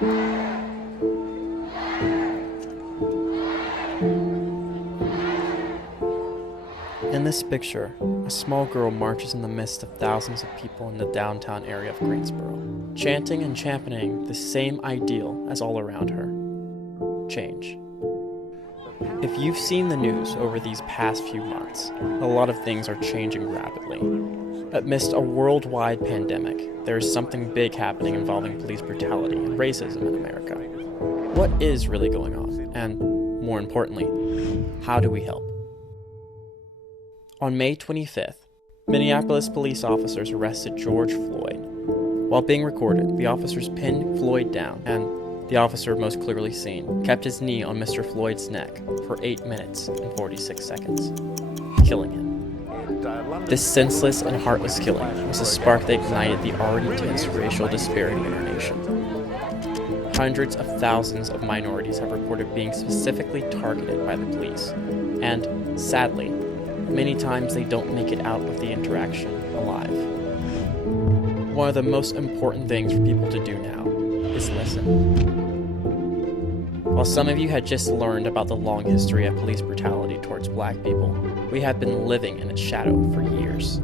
In this picture, a small girl marches in the midst of thousands of people in the downtown area of Greensboro, chanting and championing the same ideal as all around her: change. If you've seen the news over these past few months, a lot of things are changing rapidly. Amidst a worldwide pandemic, there is something big happening involving police brutality and racism in America. What is really going on? And, more importantly, how do we help? On May 25th, Minneapolis police officers arrested George Floyd. While being recorded, the officers pinned Floyd down, and the officer most clearly seen kept his knee on Mr. Floyd's neck for 8 minutes and 46 seconds, killing him. This senseless and heartless killing was a spark that ignited the already tense racial disparity in our nation. Hundreds of thousands of minorities have reported being specifically targeted by the police, and, sadly, many times they don't make it out of the interaction alive. One of the most important things for people to do now is listen. While some of you had just learned about the long history of police brutality towards black people, we have been living in its shadow for years.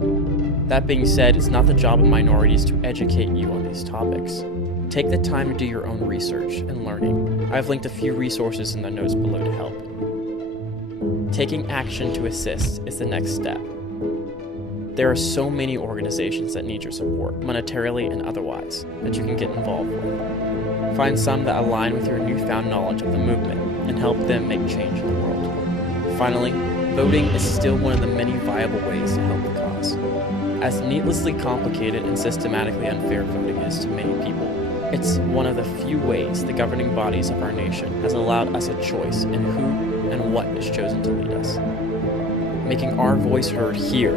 That being said, it's not the job of minorities to educate you on these topics. Take the time to do your own research and learning. I've linked a few resources in the notes below to help. Taking action to assist is the next step. There are so many organizations that need your support, monetarily and otherwise, that you can get involved with. Find some that align with your newfound knowledge of the movement and help them make change in the world. Finally, voting is still one of the many viable ways to help the cause. As needlessly complicated and systematically unfair voting is to many people, it's one of the few ways the governing bodies of our nation has allowed us a choice in who and what is chosen to lead us. Making our voice heard here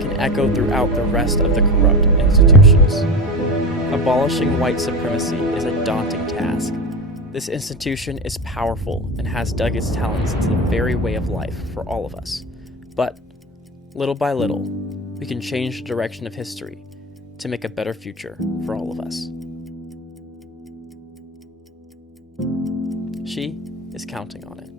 can echo throughout the rest of the corrupt institutions. Abolishing white supremacy is a daunting task. This institution is powerful and has dug its talons into the very way of life for all of us. But, little by little, we can change the direction of history to make a better future for all of us. She is counting on it.